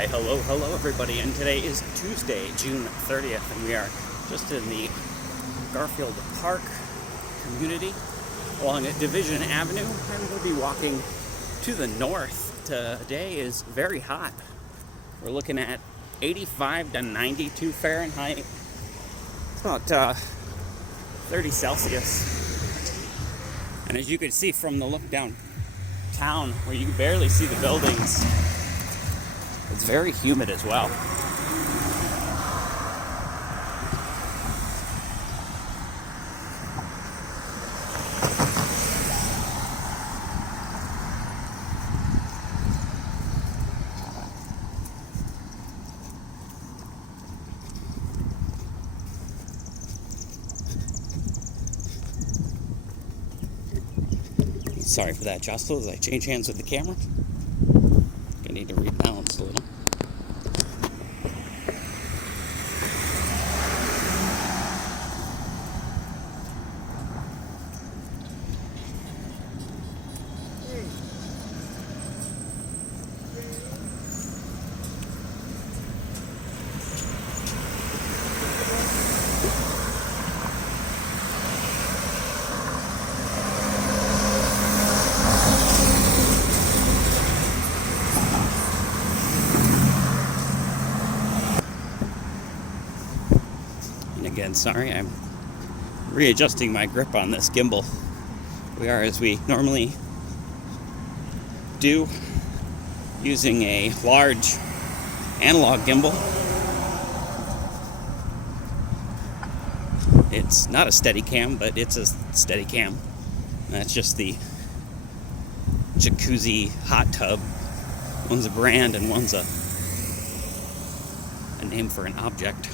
Why, hello everybody, and today is Tuesday, June 30th, and we are just in the Garfield Park Community along Division Avenue, and we'll be walking to the north. Today is very hot. We're looking at 85 to 92 Fahrenheit. It's about 30 Celsius. And as you can see from the look downtown, where you can barely see the buildings, it's very humid as well. Sorry for that jostle as I change hands with the camera. I need to rebalance a little. Again, sorry, I'm readjusting my grip on this gimbal. We are, as we normally do, using a large analog gimbal. It's not a Steadicam, but it's a Steadicam. That's just the jacuzzi hot tub. One's a brand and one's a name for an object.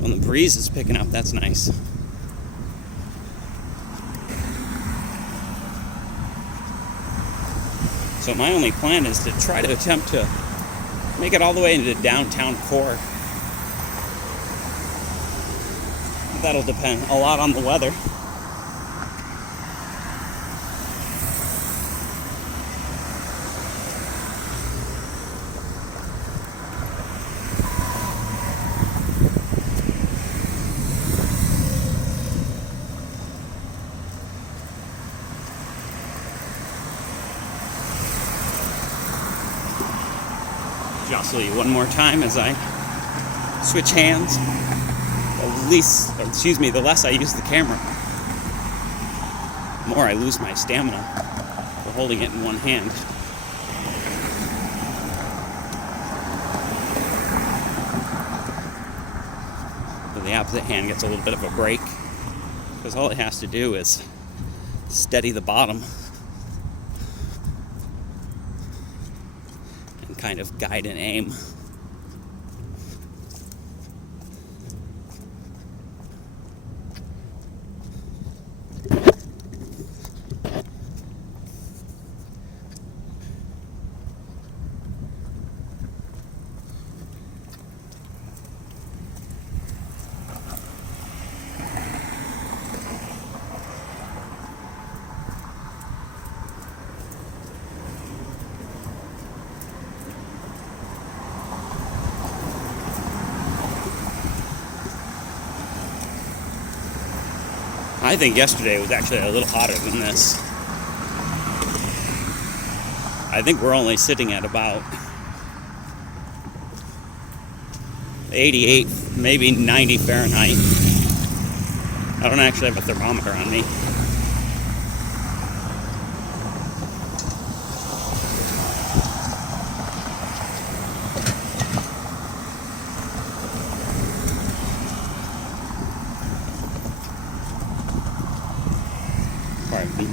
When the breeze is picking up, that's nice. So my only plan is to try to attempt to make it all the way into downtown core. That'll depend a lot on the weather. Jostle you one more time as I switch hands. The less I use the camera, the more I lose my stamina for holding it in one hand. So the opposite hand gets a little bit of a break, because all it has to do is steady the bottom and kind of guide and aim. I think yesterday was actually a little hotter than this. I think we're only sitting at about 88, maybe 90 Fahrenheit. I don't actually have a thermometer on me.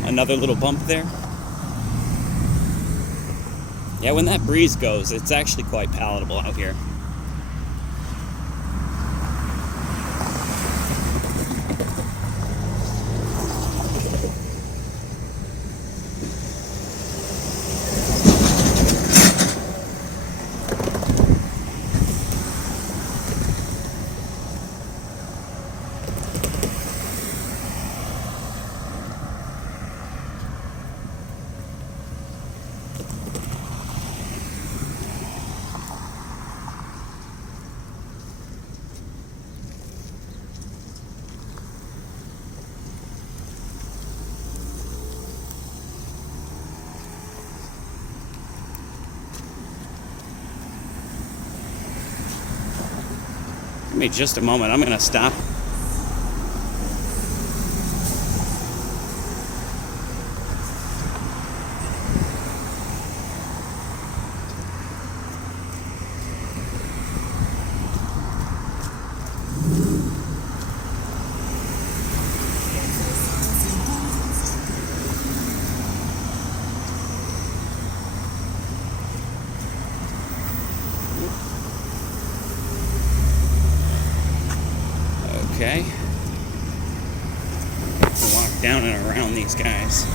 Another little bump there. Yeah, when that breeze goes, it's actually quite palatable out here. Give me just a moment. I'm going to stop. Okay. We'll walk down and around these guys.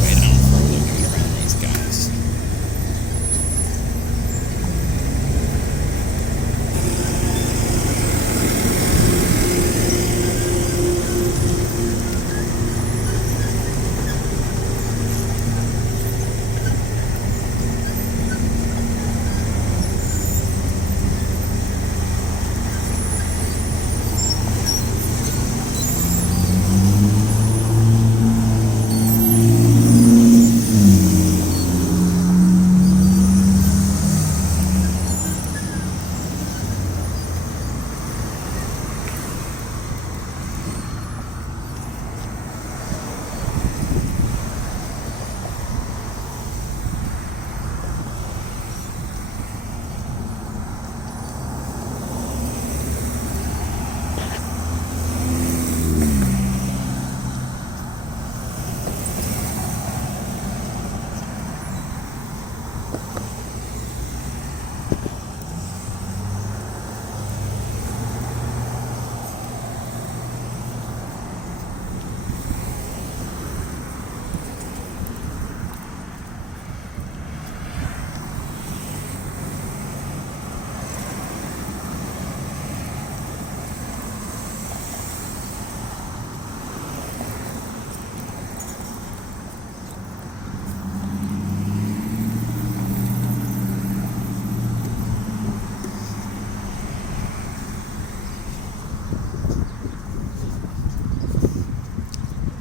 Way down further and around these guys.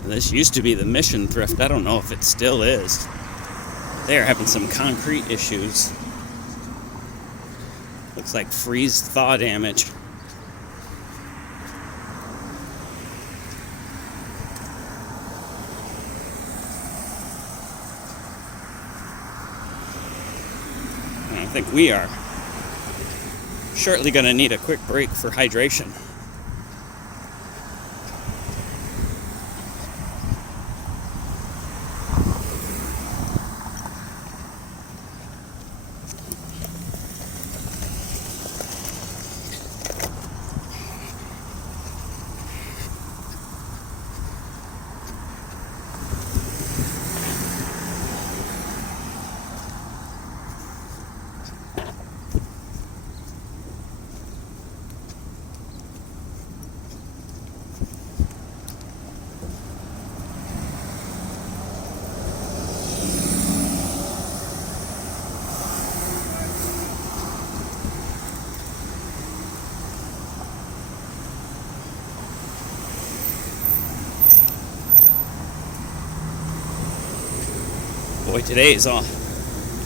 This used to be the Mission Thrift. I don't know if it still is. They're having some concrete issues. Looks like freeze-thaw damage. And I think we are shortly going to need a quick break for hydration. Boy, today is all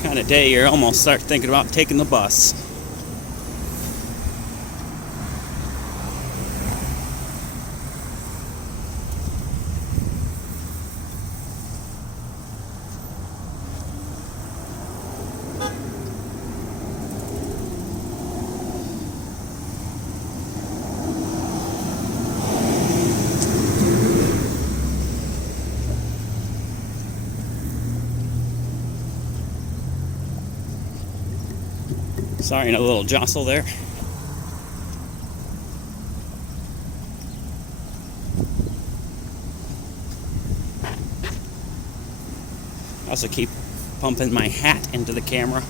kind of day you almost start thinking about taking the bus. Sorry, a little jostle there. Also keep pumping my hat into the camera.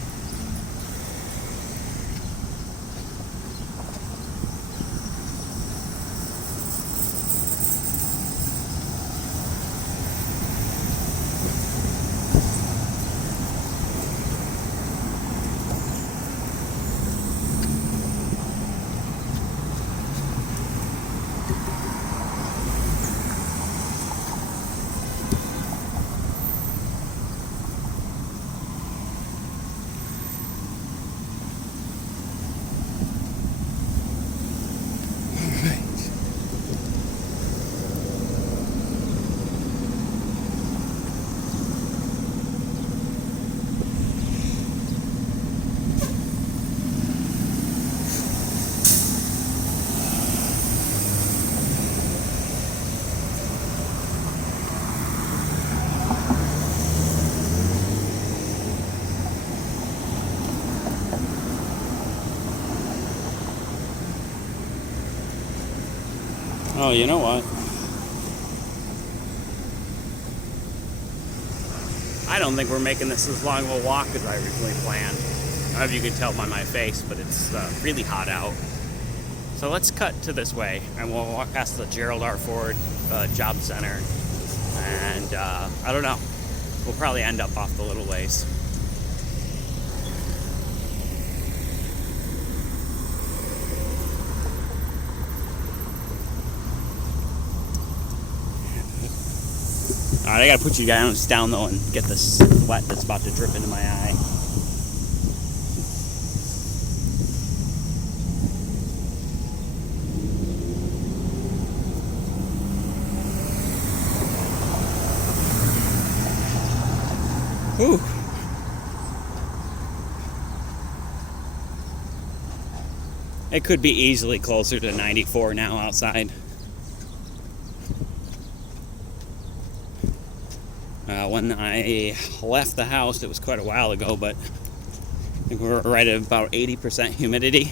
Oh, you know what? I don't think we're making this as long of a walk as I originally planned. I don't know if you can tell by my face, but it's really hot out. So let's cut to this way, and we'll walk past the Gerald R. Ford Job Center. And I don't know. We'll probably end up off the little ways. Alright, I gotta put you guys down though and get this sweat that's about to drip into my eye. Whew. It could be easily closer to 94 now outside. When I left the house, it was quite a while ago, but I think we're right at about 80% humidity.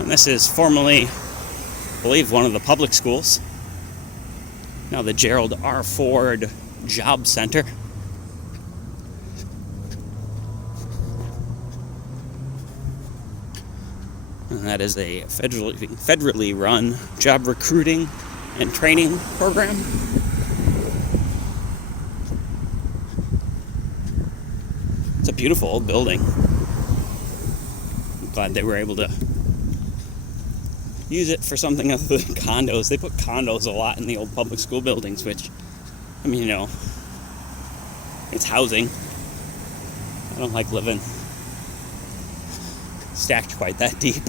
And this is formerly, I believe, one of the public schools. Now the Gerald R. Ford Job Center. And that is a federally run job recruiting and training program. It's a beautiful old building. I'm glad they were able to use it for something other than condos. They put condos a lot in the old public school buildings, which, I mean, you know, it's housing. I don't like living stacked quite that deep.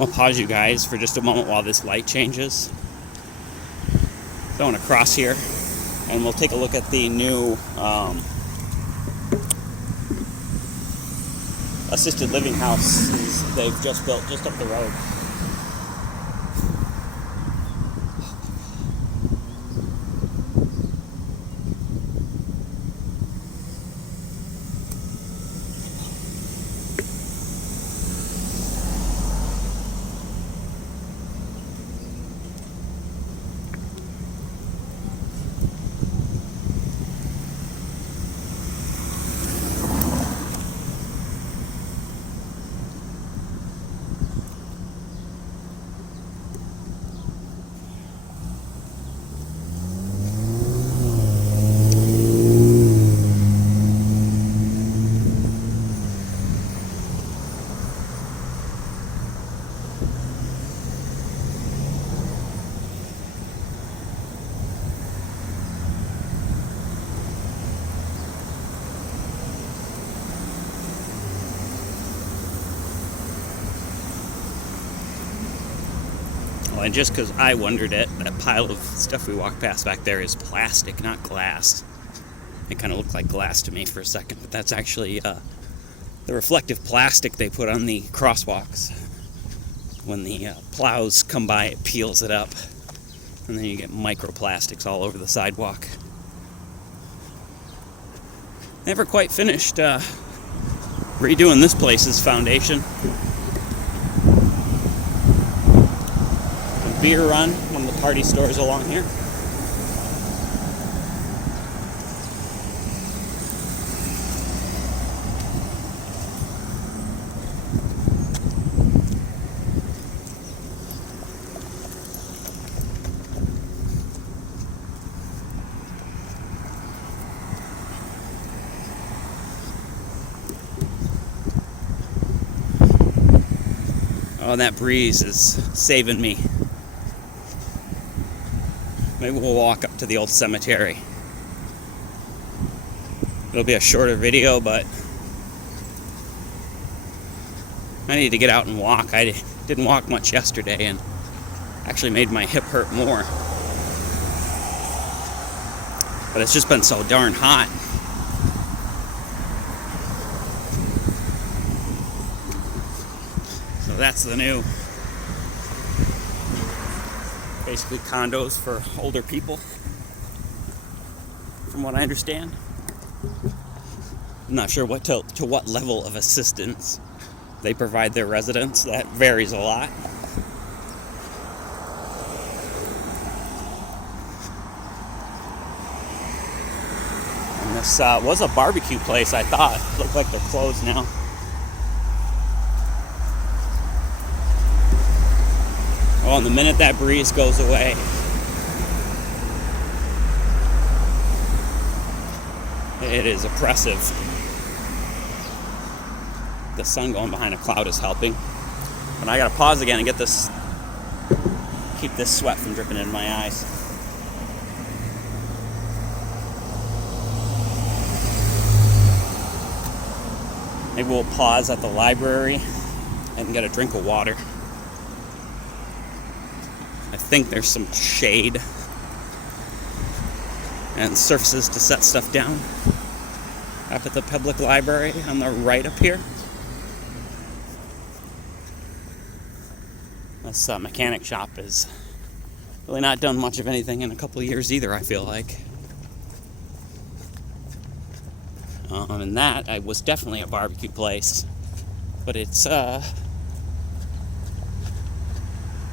I'll pause you guys for just a moment while this light changes. Going across here, and we'll take a look at the new assisted living houses they've just built just up the road. And just because I wondered it, that pile of stuff we walked past back there is plastic, not glass. It kind of looked like glass to me for a second, but that's actually the reflective plastic they put on the crosswalks. When the plows come by, it peels it up, and then you get microplastics all over the sidewalk. Never quite finished redoing this place's foundation. Beer Run, one of the party stores along here. Oh, and that breeze is saving me. Maybe we'll walk up to the old cemetery. It'll be a shorter video, but I need to get out and walk. I didn't walk much yesterday and actually made my hip hurt more. But it's just been so darn hot. So that's the new, basically condos for older people, from what I understand. I'm not sure to what level of assistance they provide their residents. That varies a lot. And this was a barbecue place, I thought. Looked like they're closed now. Oh, and the minute that breeze goes away, it is oppressive. The sun going behind a cloud is helping. But I gotta pause again and keep this sweat from dripping in my eyes. Maybe we'll pause at the library and get a drink of water. I think there's some shade and surfaces to set stuff down up at the public library on the right up here. This mechanic shop has really not done much of anything in a couple of years either, I feel like. And that was definitely a barbecue place, but it's I'll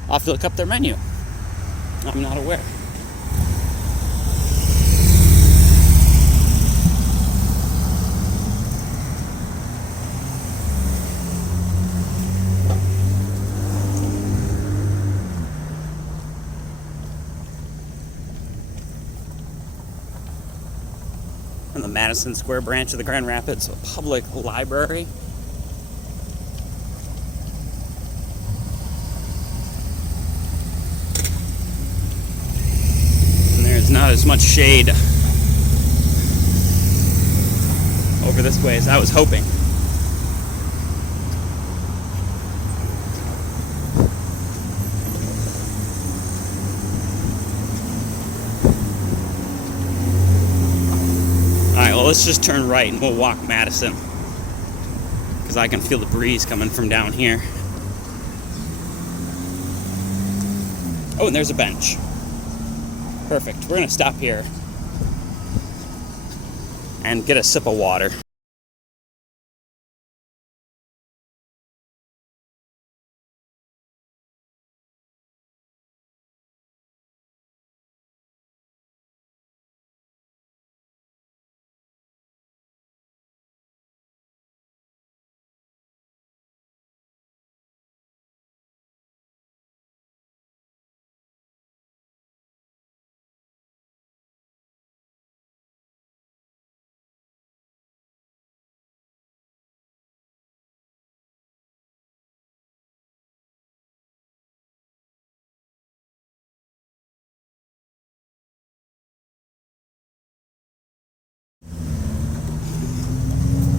have to look up their menu. I'm not aware. And the Madison Square branch of the Grand Rapids Public Library. And there's not as much shade over this way as I was hoping. Let's just turn right and we'll walk Madison, because I can feel the breeze coming from down here. Oh, and there's a bench. Perfect. We're gonna stop here and get a sip of water.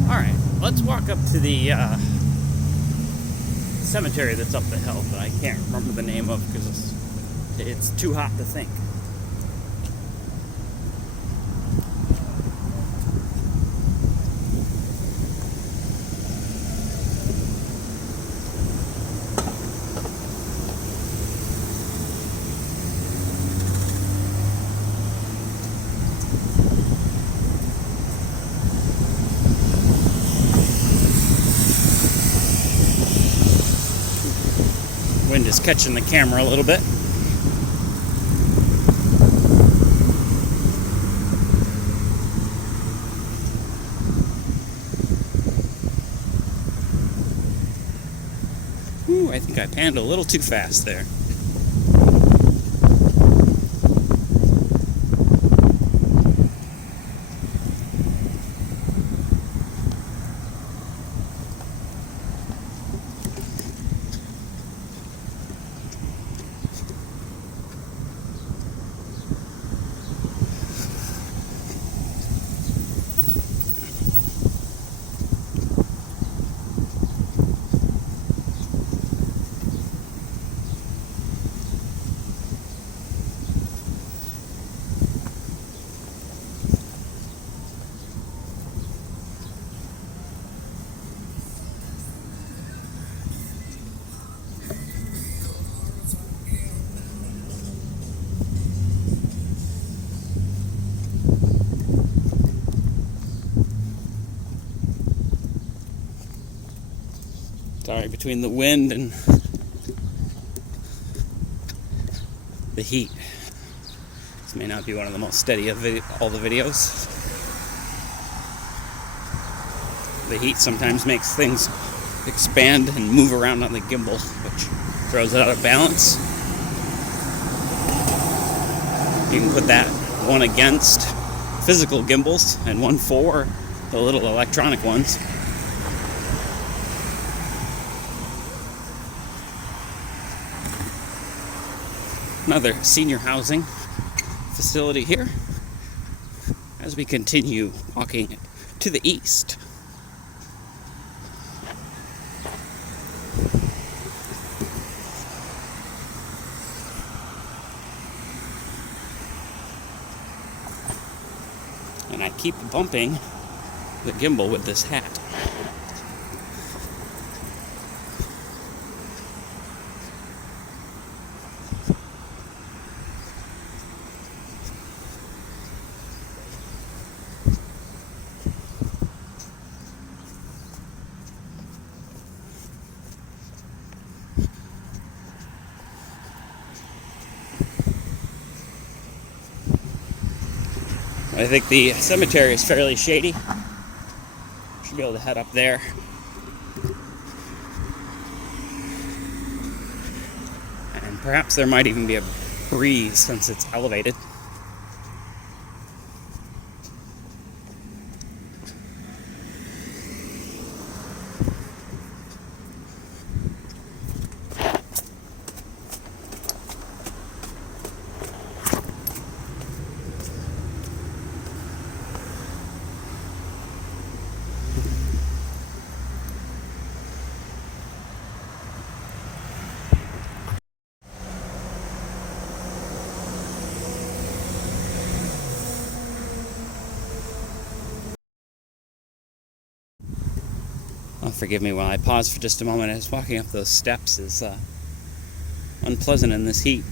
Alright, let's walk up to the cemetery that's up the hill that I can't remember the name of because it's too hot to think. Wind is catching the camera a little bit. Ooh, I think I panned a little too fast there. Sorry, between the wind and the heat. This may not be one of the most steady of all the videos. The heat sometimes makes things expand and move around on the gimbal, which throws it out of balance. You can put that one against physical gimbals and one for the little electronic ones. Another senior housing facility here as we continue walking to the east. And I keep bumping the gimbal with this hat. I think the cemetery is fairly shady. Should be able to head up there. And perhaps there might even be a breeze since it's elevated. Oh, forgive me while I pause for just a moment. As walking up those steps is unpleasant in this heat.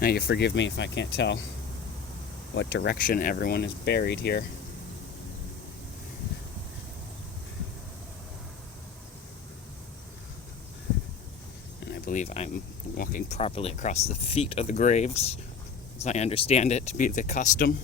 Now you forgive me if I can't tell what direction everyone is buried here. And I believe I'm walking properly across the feet of the graves, as I understand it to be the custom.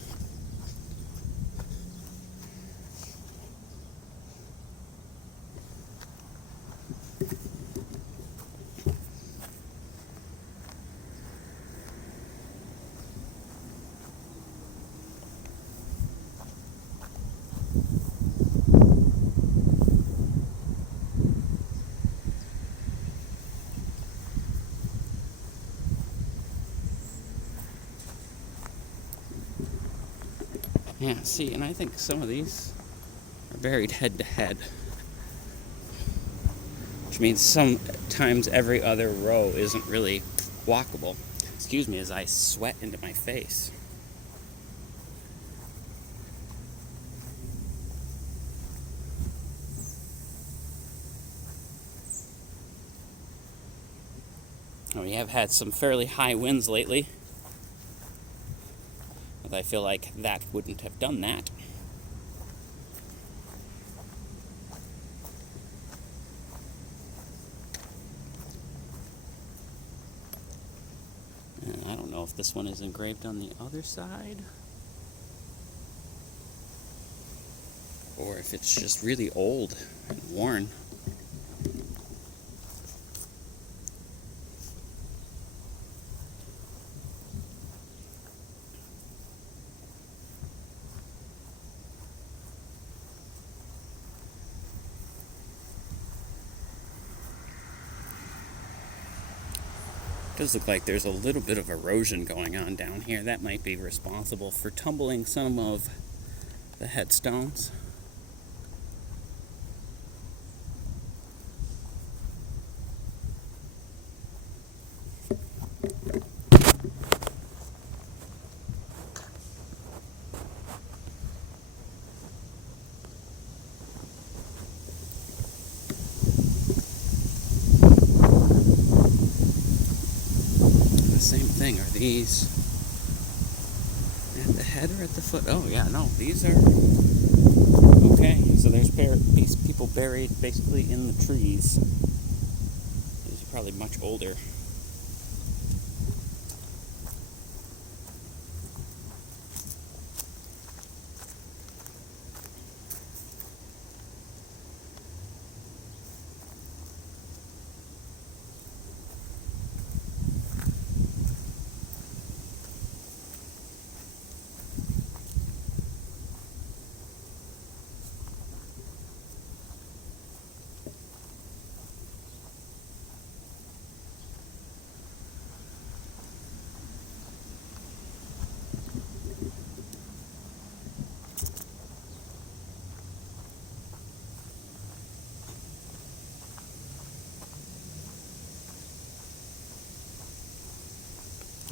Yeah, see, and I think some of these are buried head to head, which means sometimes every other row isn't really walkable. Excuse me as I sweat into my face. We have had some fairly high winds lately. I feel like that wouldn't have done that. And I don't know if this one is engraved on the other side, or if it's just really old and worn. Does look like there's a little bit of erosion going on down here. That might be responsible for tumbling some of the headstones. Same thing. Are these at the head or at the foot? Oh yeah, no, these are Okay, so there's these people buried basically in the trees. These are probably much older.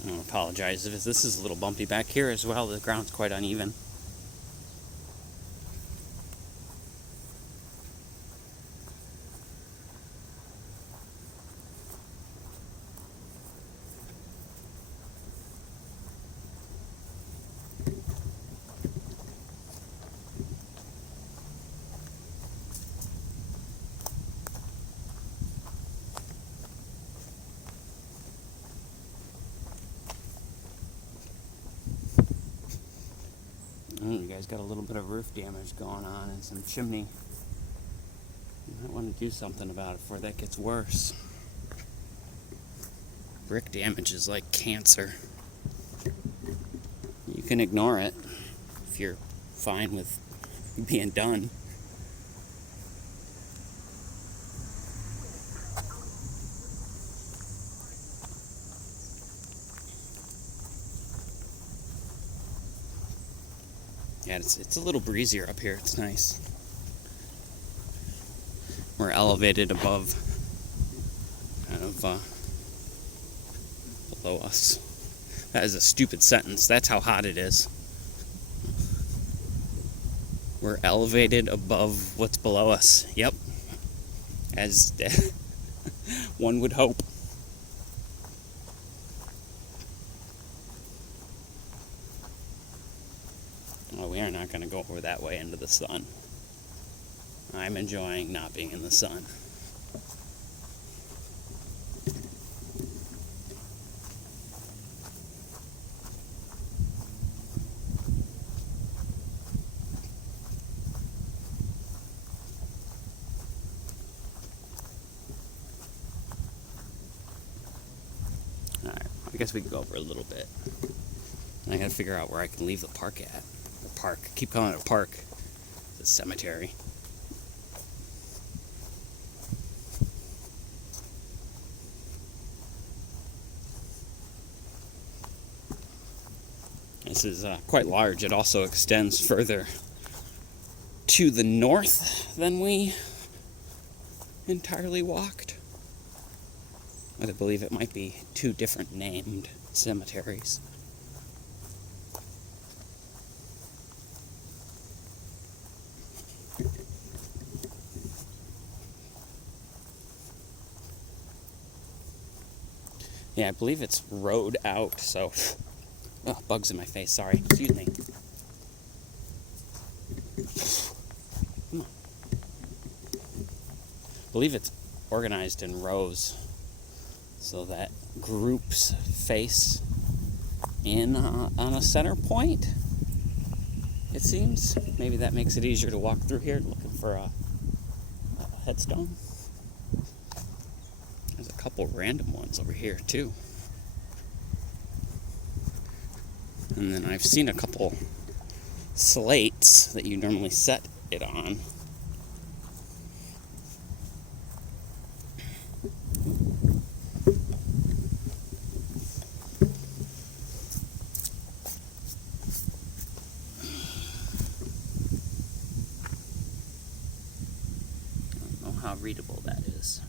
I apologize if this is a little bumpy back here as well. The ground's quite uneven. You guys got a little bit of roof damage going on and some chimney. You might want to do something about it before that gets worse. Brick damage is like cancer. You can ignore it if you're fine with being done. Yeah, it's a little breezier up here. It's nice. We're elevated above, kind of below us. That is a stupid sentence. That's how hot it is. We're elevated above what's below us. Yep. As one would hope. Well, we are not going to go over that way into the sun. I'm enjoying not being in the sun. Alright, I guess we can go over a little bit. I gotta figure out where I can leave the park at. The park. Keep calling it a park. It's a cemetery. This is quite large. It also extends further to the north than we entirely walked. I believe it might be two different named cemeteries. Yeah, I believe it's rowed out, so... Oh, bugs in my face, sorry. Excuse me. Come on. I believe it's organized in rows so that groups face in on a center point, it seems. Maybe that makes it easier to walk through here looking for a headstone. There's a couple random ones over here, too. And then I've seen a couple slates that you normally set it on. I don't know how readable that is.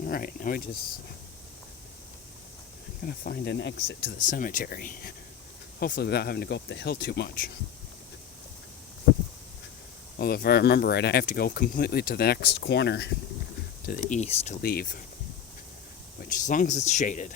Alright, now we just gotta find an exit to the cemetery. Hopefully without having to go up the hill too much. Although if I remember right, I have to go completely to the next corner to the east to leave. Which, as long as it's shaded.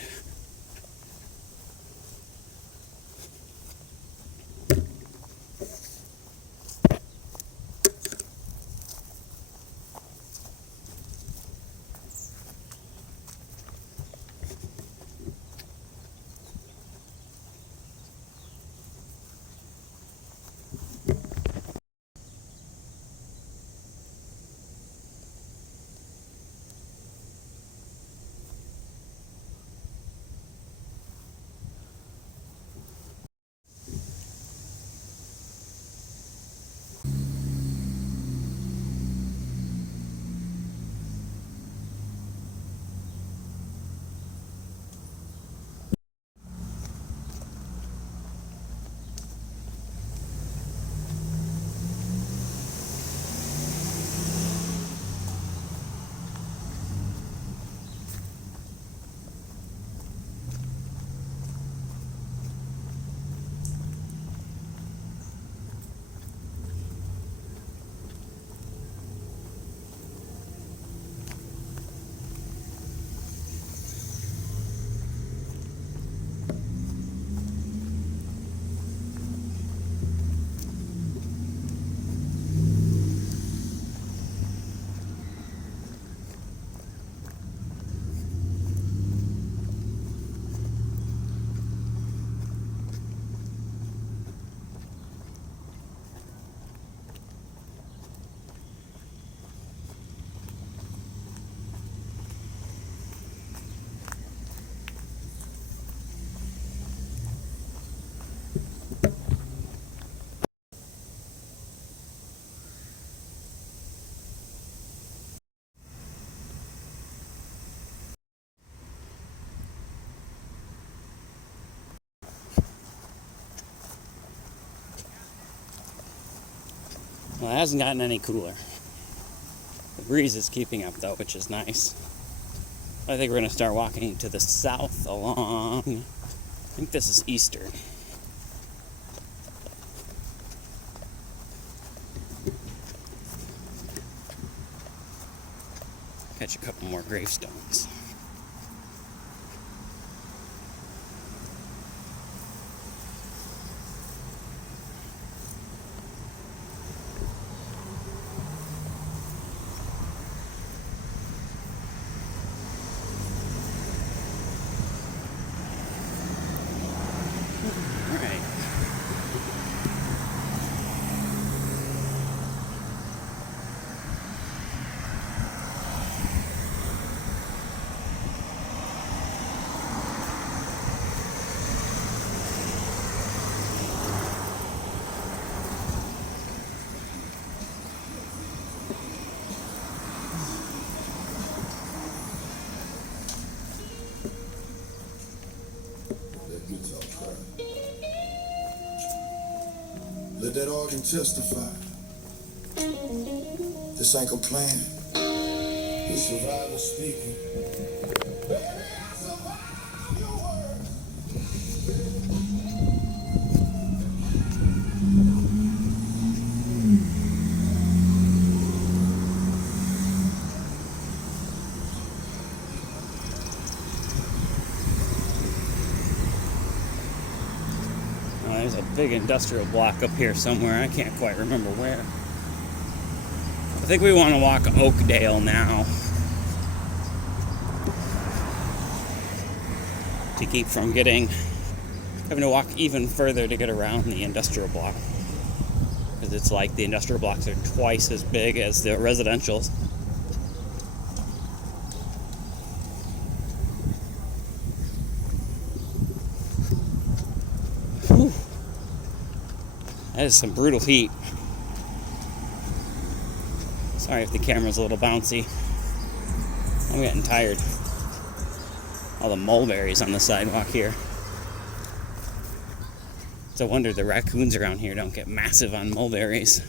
Well, it hasn't gotten any cooler. The breeze is keeping up though, which is nice. I think we're going to start walking to the south along, I think this is Eastern. Catch a couple more gravestones. Let that organ testify. This ain't complaining. It's survivor speaking. Baby, I survived your word. There's a big industrial block up here somewhere. I can't quite remember where. I think we want to walk Oakdale now to keep from having to walk even further to get around the industrial block. Because it's like the industrial blocks are twice as big as the residentials. Whew. That is some brutal heat. Sorry if the camera's a little bouncy. I'm getting tired. All the mulberries on the sidewalk here. It's a wonder the raccoons around here don't get massive on mulberries.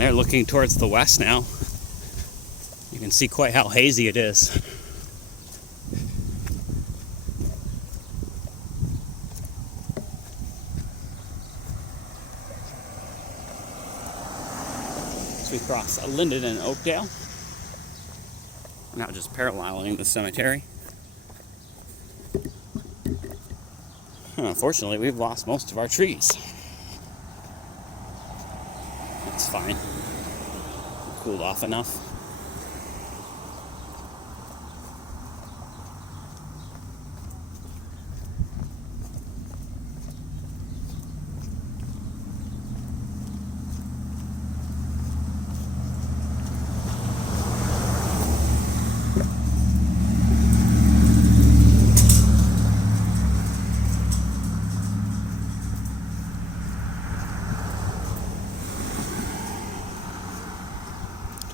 there looking towards the west now. You can see quite how hazy it is. So we cross Linden and Oakdale. Now just paralleling the cemetery. Unfortunately, we've lost most of our trees. It's fine. Cooled off enough.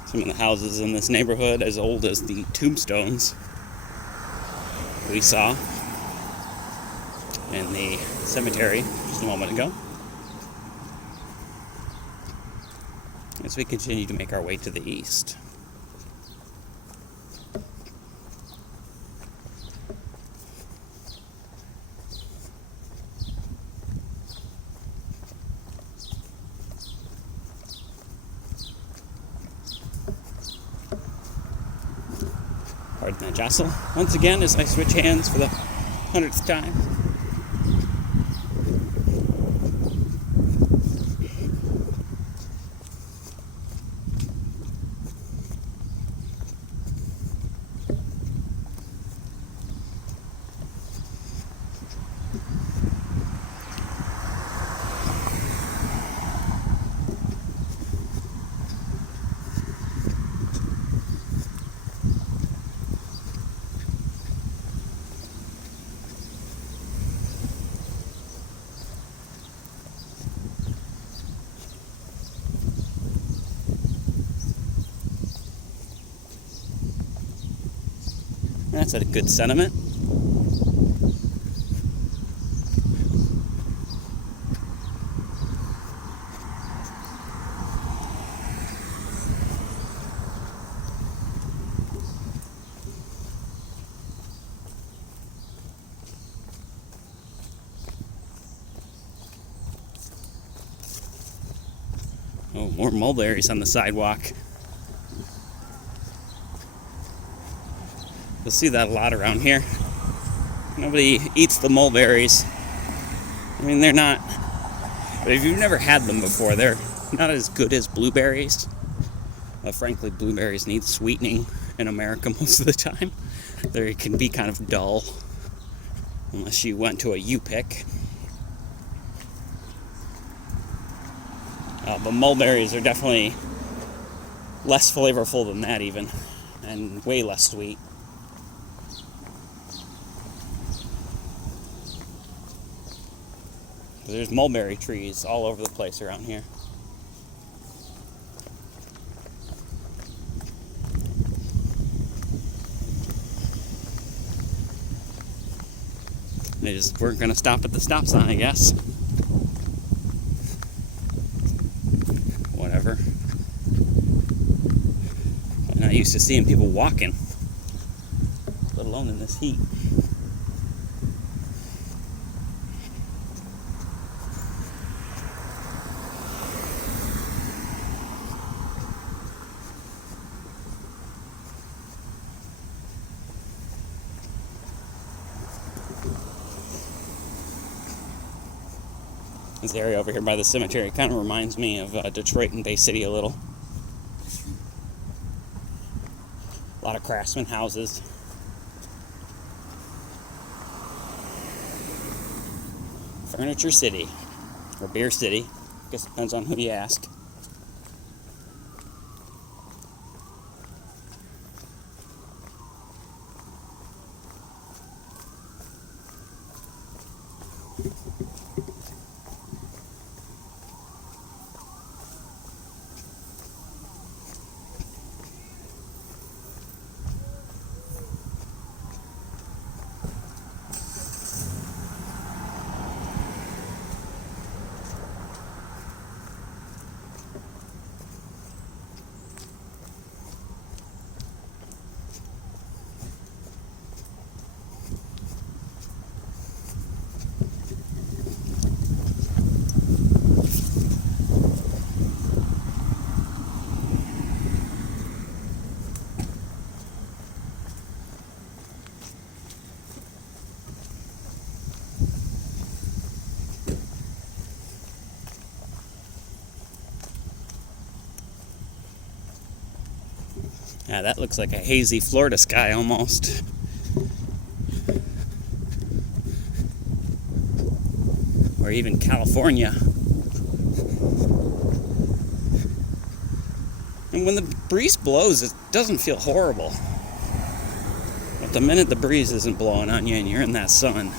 Some of the houses in this neighborhood as old as the tombstones we saw in the cemetery just a moment ago. As we continue to make our way to the east. Pardon that jostle. Once again, as I switch hands for the 100th time. That's a good sentiment. Oh, more mulberries on the sidewalk. You'll see that a lot around here. Nobody eats the mulberries. I mean, they're not, but if you've never had them before, they're not as good as blueberries. Frankly, blueberries need sweetening in America most of the time. They can be kind of dull, unless you went to a U-pick. But mulberries are definitely less flavorful than that even, and way less sweet. There's mulberry trees all over the place around here. They just weren't going to stop at the stop sign, I guess. Whatever. I'm not used to seeing people walking, let alone in this heat. This area over here by the cemetery kind of reminds me of Detroit and Bay City a little. A lot of craftsman houses. Furniture City, or Beer City. I guess it depends on who you ask. Yeah, that looks like a hazy Florida sky almost. Or even California. And when the breeze blows, it doesn't feel horrible. But the minute the breeze isn't blowing on you and you're in that sun,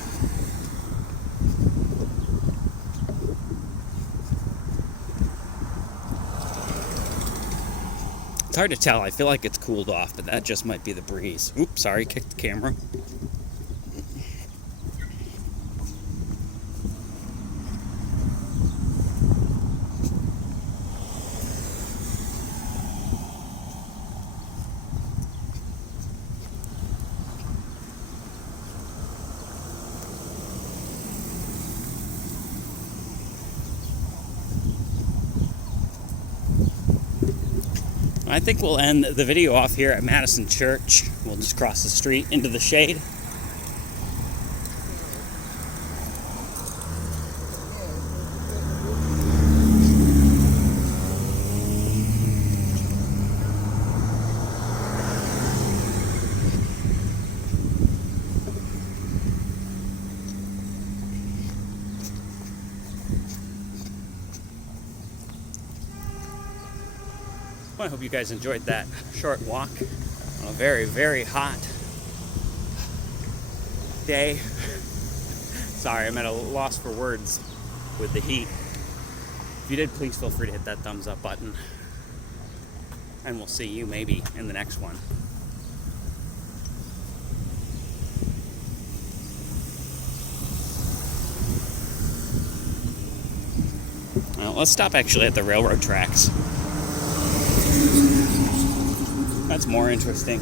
it's hard to tell. I feel like it's cooled off, but that just might be the breeze. Oops, sorry, kicked the camera. I think we'll end the video off here at Madison Church. We'll just cross the street into the shade. Well, I hope you guys enjoyed that short walk on a very, very hot day. Sorry, I'm at a loss for words with the heat. If you did, please feel free to hit that thumbs up button. And we'll see you maybe in the next one. Well, let's stop actually at the railroad tracks. That's more interesting.